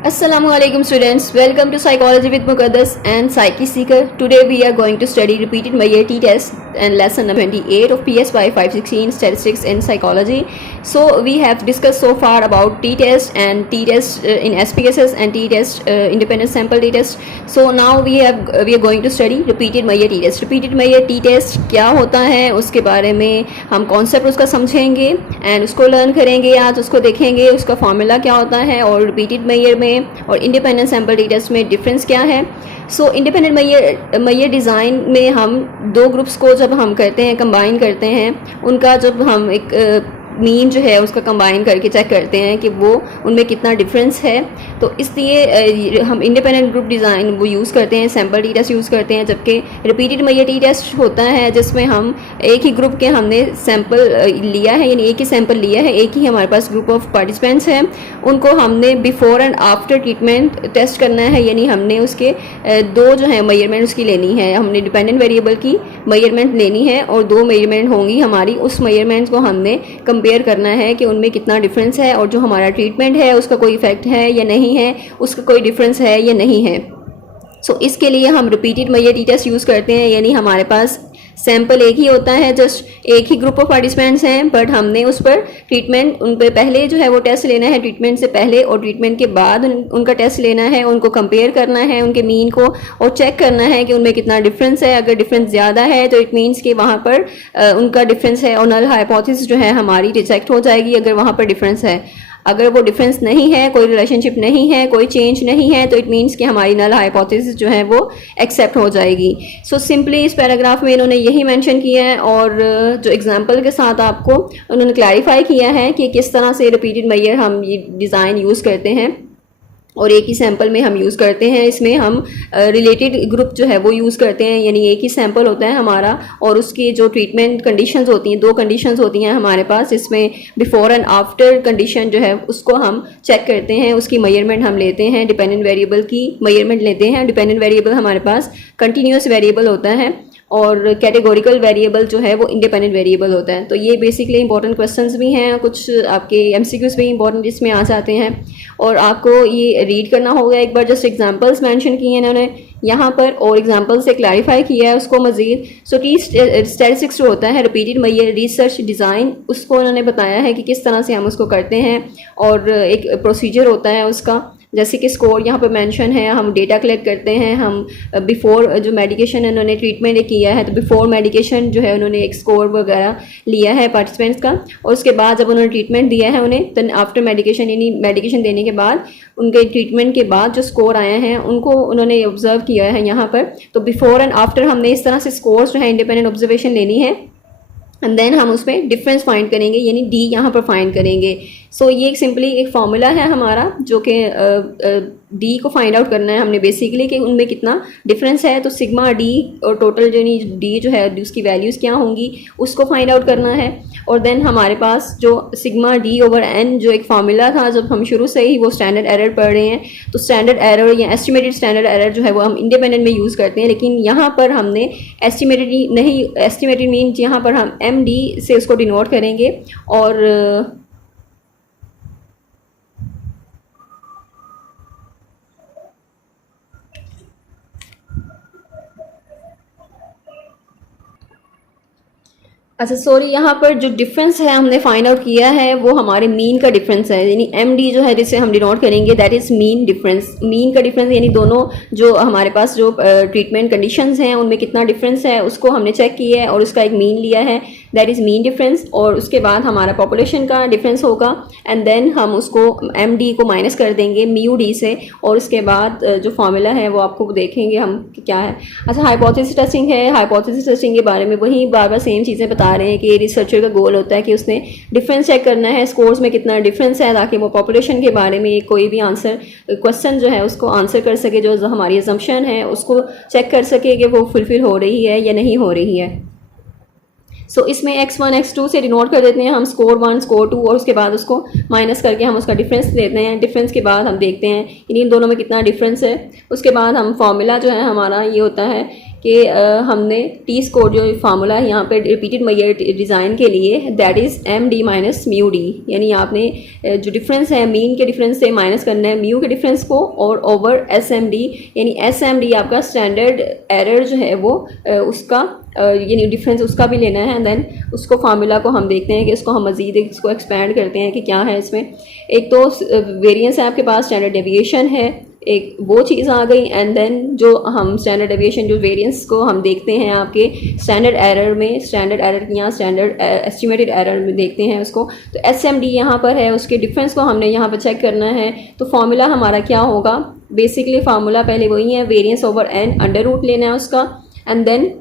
Assalamualaikum students, welcome to Psychology with Muqaddas and Psyche Seeker. Today we are going to study repeated Meyer t-test and lesson number 28 of PSY 516 Statistics in Psychology. So we have discussed so far about t-test and t-test in SPSS and t-test independent sample t-test. So now we are going to study repeated Meyer t-test. Repeated Meyer t-test क्या होता है उसके बारे में हम concept उसका समझेंगे and उसको लर्न करेंगे, आज उसको देखेंगे उसका फॉर्मूला क्या होता है और रिपीटेड मेयर में और इंडिपेंडेंट सैम्पल टी-टेस्ट में डिफरेंस क्या है. सो इंडिपेंडेंट मेयर डिज़ाइन में हम दो ग्रुप्स को जब हम करते हैं, कंबाइन करते हैं, उनका जब हम एक मीन जो है उसका कंबाइन करके चेक करते हैं कि वो उनमें कितना डिफरेंस है. तो इसलिए हम इंडिपेंडेंट ग्रुप डिज़ाइन वो यूज़ करते हैं, सैम्पल टी टेस्ट यूज़ करते हैं. जबकि रिपीटेड मेयर टी टेस्ट होता है जिसमें हम एक ही ग्रुप के हमने सैम्पल लिया है, यानी एक ही सैम्पल लिया है, एक ही हमारे पास ग्रुप ऑफ पार्टिसिपेंट्स हैं, उनको हमने before and after treatment test करना है. यानी हमने उसके दो जो है मेजरमेंट उसकी लेनी है, हमने डिपेंडेंट वेरिएबल की मेजरमेंट लेनी है और दो मेजरमेंट होंगी हमारी. उस मेजरमेंट्स को हमने कंपेयर करना है कि उनमें कितना डिफरेंस है और जो हमारा ट्रीटमेंट है उसका कोई इफेक्ट है या नहीं है, उसका कोई डिफरेंस है या नहीं है. सो इसके लिए हम repeated measure t test use करते हैं. यानी हमारे पास सैम्पल एक ही होता है, जस्ट एक ही ग्रुप ऑफ पार्टिसिपेंट्स हैं, बट हमने उस पर ट्रीटमेंट उन पर पहले जो है वो टेस्ट लेना है, ट्रीटमेंट से पहले और ट्रीटमेंट के बाद उनका टेस्ट लेना है, उनको कंपेयर करना है उनके मीन को और चेक करना है कि उनमें कितना डिफरेंस है. अगर डिफरेंस ज़्यादा है तो इट मीन्स कि वहाँ पर उनका डिफरेंस है और नल हाइपोथेसिस जो है हमारी रिजेक्ट हो जाएगी अगर वहाँ पर डिफरेंस है. अगर वो डिफरेंस नहीं है, कोई रिलेशनशिप नहीं है, कोई चेंज नहीं है, तो इट मीन्स कि हमारी नल हाइपोथेसिस जो है वो एक्सेप्ट हो जाएगी. सो सिंपली इस पैराग्राफ में इन्होंने यही मेंशन किया है और जो एग्जांपल के साथ आपको उन्होंने क्लैरिफाई किया है कि किस तरह से रिपीटेड मेयर हम ये डिज़ाइन यूज़ करते हैं और एक ही सैंपल में हम यूज़ करते हैं. इसमें हम रिलेटेड ग्रुप जो है वो यूज़ करते हैं, यानी एक ही सैंपल होता है हमारा और उसकी जो ट्रीटमेंट कंडीशंस होती हैं, दो कंडीशंस होती हैं हमारे पास. इसमें बिफोर एंड आफ्टर कंडीशन जो है उसको हम चेक करते हैं, उसकी मेजरमेंट हम लेते हैं, डिपेंडेंट वेरिएबल की मेजरमेंट लेते हैं. डिपेंडेंट वेरिएबल हमारे पास कंटिन्यूस वेरिएबल होता है और कैटेगोरिकल वेरिएबल जो है वो इंडिपेंडेंट वेरिएबल होता है. तो ये बेसिकली इंपॉर्टेंट क्वेश्चंस भी हैं, कुछ आपके एमसीक्यूज भी इंपॉर्टेंट इसमें आ जाते हैं और आपको ये रीड करना होगा. एक बार जस्ट एग्जांपल्स मेंशन किए हैं इन्होंने यहाँ पर और एग्जांपल से क्लैरिफाई किया है उसको मज़ीद. सो टी स्टैटिस्टिक्स जो होता है रिपीटेड मेयर रिसर्च डिज़ाइन, उसको उन्होंने बताया है कि किस तरह से हम उसको करते हैं और एक प्रोसीजर होता है उसका. जैसे कि स्कोर यहाँ पर मेंशन है, हम डेटा कलेक्ट करते हैं, हम बिफोर जो मेडिकेशन उन्होंने ट्रीटमेंट किया है तो बिफोर मेडिकेशन जो है उन्होंने एक स्कोर वगैरह लिया है पार्टिसिपेंट्स का और उसके बाद जब उन्होंने ट्रीटमेंट दिया है उन्हें तो आफ्टर मेडिकेशन यानी मेडिकेशन देने के बाद उनके ट्रीटमेंट के बाद जो स्कोर आए हैं उनको उन्होंने ऑब्जर्व किया है यहाँ पर. तो बिफोर एंड आफ्टर हमने इस तरह से स्कोर्स जो है इंडिपेंडेंट ऑब्जर्वेशन लेनी है एंड देन हम उसमें डिफरेंस फाइंड करेंगे, यानी डी यहाँ पर फाइंड करेंगे. सो ये सिंपली एक फार्मूला है हमारा जो कि डी को फाइंड आउट करना है हमने बेसिकली कि उनमें कितना डिफरेंस है. तो सिग्मा डी और टोटल जो डी जो है उसकी वैल्यूज़ क्या होंगी उसको फाइंड आउट करना है. और देन हमारे पास जो सिग्मा डी ओवर एन जो एक फार्मूला था, जब हम शुरू से ही वो स्टैंडर्ड एरर पढ़ रहे हैं तो स्टैंडर्ड एरर या एस्टिमेटेड स्टैंडर्ड एरर जो है वो हम इंडिपेंडेंट में यूज़ करते हैं. लेकिन यहाँ पर हमने एस्टिमेटेड नहीं, एस्टिमेटेड मीन्स यहाँ पर हम एम डी से उसको डिनोट करेंगे और अच्छा सॉरी, यहाँ पर जो डिफरेंस है हमने फाइंड आउट किया है वो हमारे मीन का डिफरेंस है, यानी एम डी जो है जिसे हम डिनोट करेंगे that is mean difference. Mean का डिफरेंस यानी दोनों जो हमारे पास जो ट्रीटमेंट कंडीशंस हैं उनमें कितना डिफरेंस है उसको हमने चेक किया है और उसका एक मीन लिया है, दैट इज़ मीन डिफरेंस. और उसके बाद हमारा पॉपुलेशन का डिफरेंस होगा एंड देन हम उसको एम डी को माइनस कर देंगे म्यू डी से और उसके बाद जो फार्मूला है वो आपको देखेंगे हम क्या है. अच्छा, हाइपोथेसिस टेस्टिंग है. हाइपोथेसिस टेस्टिंग के बारे में वही बार बार सेम चीज़ें बता रहे हैं कि रिसर्चर का गोल होता है कि उसने डिफरेंस चेक करना है, स्कोर्स में कितना डिफरेंस है, ताकि वो पॉपुलेशन के बारे में कोई भी आंसर क्वेश्चन जो है उसको आंसर कर सके, जो हमारी असम्पशन है उसको चेक कर सके कि वो फुलफिल हो रही है या नहीं हो रही है. सो इसमें x1 x2 से डिनोट कर देते हैं हम स्कोर 1 स्कोर 2 और उसके बाद उसको माइनस करके हम उसका डिफरेंस लेते हैं. डिफरेंस के बाद हम देखते हैं इन दोनों में कितना डिफरेंस है. उसके बाद हम फार्मूला जो है हमारा ये होता है कि हमने टी स्कोर जो फार्मूला है यहाँ पे रिपीटेड मेजर डिज़ाइन के लिए, that is M D minus mu D, यानी आपने जो डिफरेंस है मीन के डिफरेंस से माइनस करना है म्यू के डिफरेंस को, और ओवर एस एम डी, यानी एस एम डी आपका स्टैंडर्ड एरर जो है वो उसका यानी डिफरेंस उसका भी लेना है। एंड देन उसको फार्मूला को हम देखते हैं कि इसको हम मज़ीद इसको एक्सपेंड करते हैं कि क्या है इसमें। एक तो वेरिएंस है आपके पास, स्टैंडर्ड डेविएशन है, एक वो चीज़ आ गई। एंड देन जो हम स्टैंडर्ड डेविएशन जो वेरिएंस को हम देखते हैं आपके स्टैंडर्ड एरर में, स्टैंडर्ड एरर यहाँ स्टैंडर्ड एस्टिमेटेड एरर में देखते हैं उसको, तो एस एम डी यहाँ पर है, उसके डिफरेंस को हमने यहाँ पर चेक करना है। तो फार्मूला हमारा क्या होगा, बेसिकली फार्मूला पहले वही है, variance over N under root लेना है उसका, एंड देन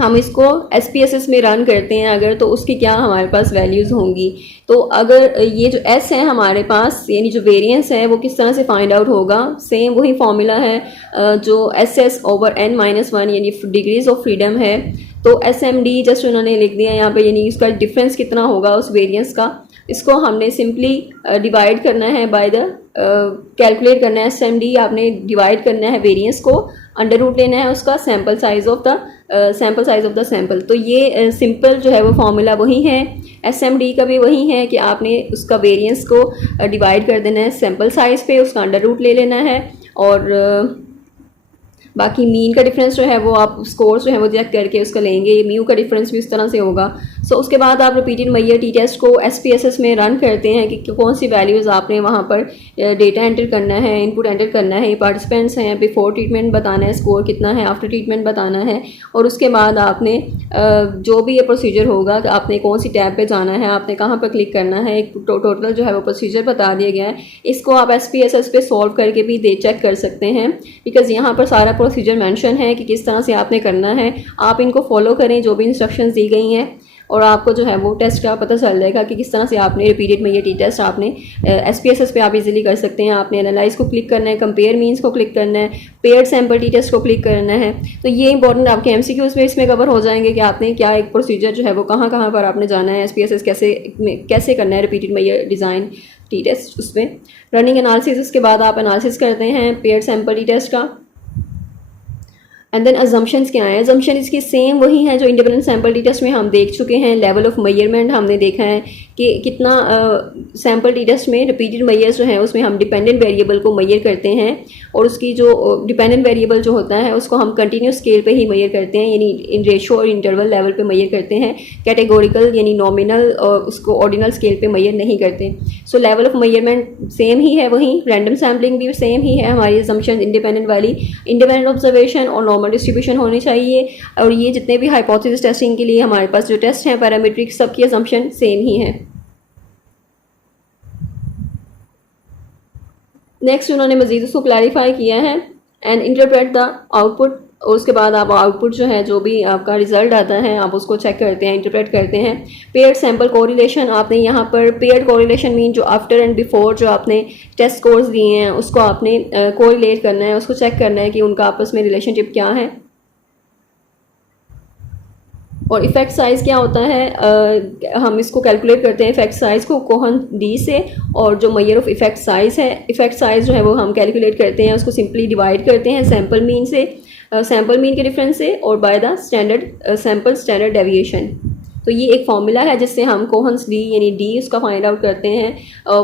हम इसको SPSS में रन करते हैं अगर, तो उसकी क्या हमारे पास वैल्यूज़ होंगी। तो अगर ये जो S है हमारे पास, यानी जो वेरिएंस है वो किस तरह से फाइंड आउट होगा, सेम वही फार्मूला है जो SS over n minus one यानी डिग्रीज ऑफ फ्रीडम है। तो SMD जस्ट उन्होंने लिख दिया यहाँ पे, यानी इसका डिफरेंस कितना होगा उस वेरिएंस का, इसको हमने सिंपली डिवाइड करना है बाय द कैलकुलेट करना है। SMD आपने डिवाइड करना है वेरिएंस को, अंडर रूट लेना है उसका sample size of the sample. तो ये सिंपल जो है वो फार्मूला वही है, SMD का भी वही है कि आपने उसका वेरिएंस को डिवाइड कर देना है सैम्पल साइज पे, उसका अंडर रूट ले लेना है, और बाकी मीन का डिफरेंस जो है वो आप स्कोर जो है वो चेक करके उसका लेंगे, म्यू का डिफरेंस भी उस तरह से होगा। सो उसके बाद आप रिपीटेड मेजर टी टेस्ट को SPSS में रन करते हैं कि कौन सी वैल्यूज़ आपने वहाँ पर डेटा एंटर करना है, इनपुट एंटर करना है, पार्टिसिपेंट्स हैं, बिफोर ट्रीटमेंट बताना है, स्कोर कितना है, आफ्टर ट्रीटमेंट बताना है, और उसके बाद आपने जो भी ये प्रोसीजर होगा कि आपने कौन सी टैब पे जाना है, आपने कहाँ पर क्लिक करना है, एक टोटल जो है वो प्रोसीजर बता दिया गया है। इसको आप SPSS पे सॉल्व करके भी चेक कर सकते हैं, बिकॉज़ यहाँ पर सारा प्रोसीजर मेंशन है कि किस तरह से आपने करना है। आप इनको फॉलो करें जो भी इंस्ट्रक्शंस दी गई हैं, और आपको जो है वो टेस्ट का पता चल जाएगा कि किस तरह से आपने रिपीटेड मेजर टी टेस्ट आपने SPSS पे आप इजीली कर सकते हैं। आपने एनालाइज को क्लिक करना है, कंपेयर मीन्स को क्लिक करना है, पेयर्ड सैम्पल टी टेस्ट को क्लिक करना है। तो ये इंपॉर्टेंट आपके MCQs में इसमें कवर हो जाएंगे कि आपने क्या एक प्रोसीजर जो है वो कहाँ कहाँ पर आपने जाना है, SPSS कैसे करना है repeated measure design t test, उसमें रनिंग एनालिसिस। उसके बाद आप एनालिसिस करते हैं पेयर्ड सैम्पल टी टेस्ट का। एंड देन अजम्पशंस क्या है, अजम्पशन इसकी सेम वही है जो इंडिपेंडेंट सैम्पल टी टेस्ट में हम देख चुके हैं। लेवल ऑफ मेजरमेंट हमने देखा है कि कितना सैम्पल टी टेस्ट में रिपीटेड मेजर्स जो हैं उसमें हम डिपेंडेंट वेरिएबल को मेजर करते हैं, और उसकी जो डिपेंडेंट वेरिएबल जो होता है उसको हम कंटिन्यूस स्केल पे ही मेजर करते हैं, यानी इन रेशो और इंटरवल लेवल पे मेजर करते हैं। कैटेगोरिकल यानी नॉमिनल और उसको ऑर्डिनल स्केल पे मेजर नहीं करते। So level of measurement same ही है वही, रैंडम सैम्पलिंग भी सेम ही है हमारी असम्पशन इंडिपेंडेंट वाली, इंडिपेंडेंट ऑब्जर्वेशन और नॉर्मल डिस्ट्रीब्यूशन होनी चाहिए। और ये जितने भी हाइपोथेसिस टेस्टिंग के लिए हमारे पास जो टेस्ट हैं पैरामीट्रिक, सबकी असम्पशन सेम ही है। नेक्स्ट उन्होंने मजीद उसको क्लैरिफाई किया है, एंड इंटरप्रेट द आउटपुट, और उसके बाद आप आउटपुट जो है जो भी आपका रिजल्ट आता है आप उसको चेक करते हैं, इंटरप्रेट करते हैं। पेयर्ड सैम्पल कोरिलेशन, आपने यहाँ पर पेयर्ड कोरिलेशन मीन जो आफ्टर एंड बिफोर जो आपने टेस्ट स्कोर्स दिए हैं उसको आपने कोरिलेट करना है, उसको चेक करना है कि उनका आपस में रिलेशनशिप क्या है। और इफेक्ट साइज़ क्या होता है, हम इसको कैलकुलेट करते हैं इफेक्ट साइज़ को कोहन डी से, और जो मेजर ऑफ इफेक्ट साइज़ है, इफेक्ट साइज़ जो है वो हम कैलकुलेट करते हैं, उसको सिंपली डिवाइड करते हैं सैम्पल मीन से, सैम्पल मीन के डिफरेंस से, और by the standard sample standard deviation. तो ये एक फॉर्मूला है जिससे हम कोहन्स डी यानी डी उसका फाइंड आउट करते हैं,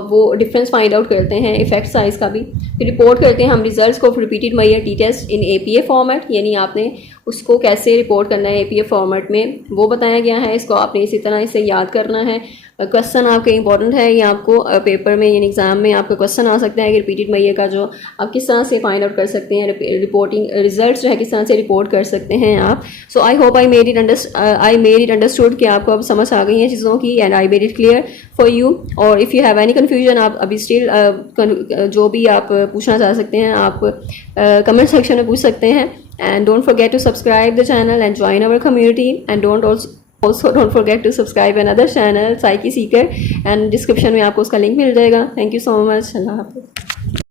वो डिफरेंस फाइंड आउट करते हैं इफेक्ट साइज़ का भी। फिर रिपोर्ट करते हैं हम रिजल्ट्स को रिपीटेड मेजर टी टेस्ट इन APA फॉर्मेट, यानी आपने उसको कैसे रिपोर्ट करना है APA फॉर्मेट में वो बताया गया है। इसको आपने इसी तरह इसे याद करना है। क्वेश्चन आपके इंपॉर्टेंट है, ये आपको पेपर में यानी एग्जाम में आपका क्वेश्चन आ सकता है कि रिपीटेड मेजर का जो आप किस तरह से फाइंड आउट कर सकते हैं, रिपोर्टिंग रिजल्ट्स जो है किस तरह से रिपोर्ट कर सकते हैं आप। So I hope I made it understood कि आपको अब समझ आ गई हैं चीज़ों की, and I made it clear for you. और if you have any confusion, आप अभी स्टिल जो भी आप पूछना चाह सकते हैं आप कमेंट सेक्शन में पूछ सकते हैं। And don't forget to subscribe the channel and join our community, and don't forget to subscribe another channel Psyche Seeker, and description में आपको उसका लिंक मिल जाएगा। Thank you so much। अल्लाह हाफ़िज़।